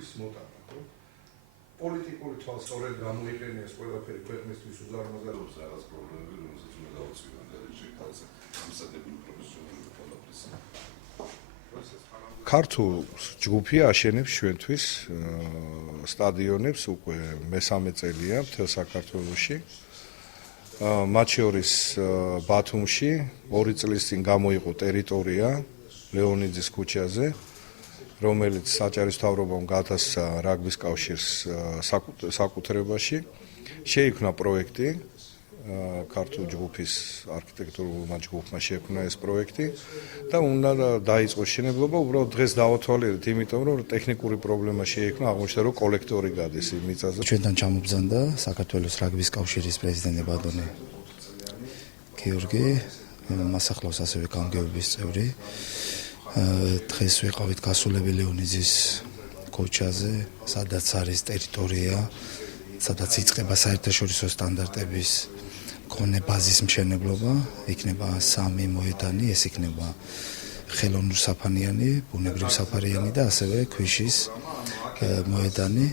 შორის მოტანა, ხო? პოლიტიკური თვალსაზრისით გამოიყენეს ყველაფერი ქვეყნისთვის უზარმაზარებს რაღაც პრობლემები, რომელსაც უნდა დავუწევენ გარეშე ხალხს, ამსადებრივ პროფესიონალურ ყველაფერს. ქართულ ჯგუფი აშენებს ჩვენთვის სტადიონებს უკვე მესამე წელია მთელ საქართველოში. მათ შორის ბათუმში 2 წლის წინ გამოიყო ტერიტორია ლეონიძის ქუჩაზე, რომელიც საჭარის მთავრობამ გადასცა რაგბის კავშირს საკუთრებაში. შეიქმნა პროექტი, ქართულ ჯგუფის არქიტექტურულმა ჯგუფმა შექმნა ეს პროექტი და უნდა დაიწყოს შენებლობა. უბრალოდ დღეს დავათვალიერეთ, იმიტომ რომ ტექნიკური პრობლემა შეიქმნა, აღმოჩნდა რომ კოლექტორი გადის იმ მიწაზე. ჩვენთან ჩამობრძანდა საქართველოს რაგბის კავშირის პრეზიდენტი ბატონი გიორგი, მას ახლავს ასევე გამგეობის წევრი. დღეს ვიყავით გასულები ლეონიძის ქუჩაზე, სადაც არის ტერიტორია, სადაც იწყება საერთაშორისო სტანდარტების მქონე ბაზის მშენებლობა, იქნება 3 მოედანი, ეს იქნება ხელოვნურ საფანიანი, ბუნებრივ საფარიანი და ასევე ქვიშის მოედანი.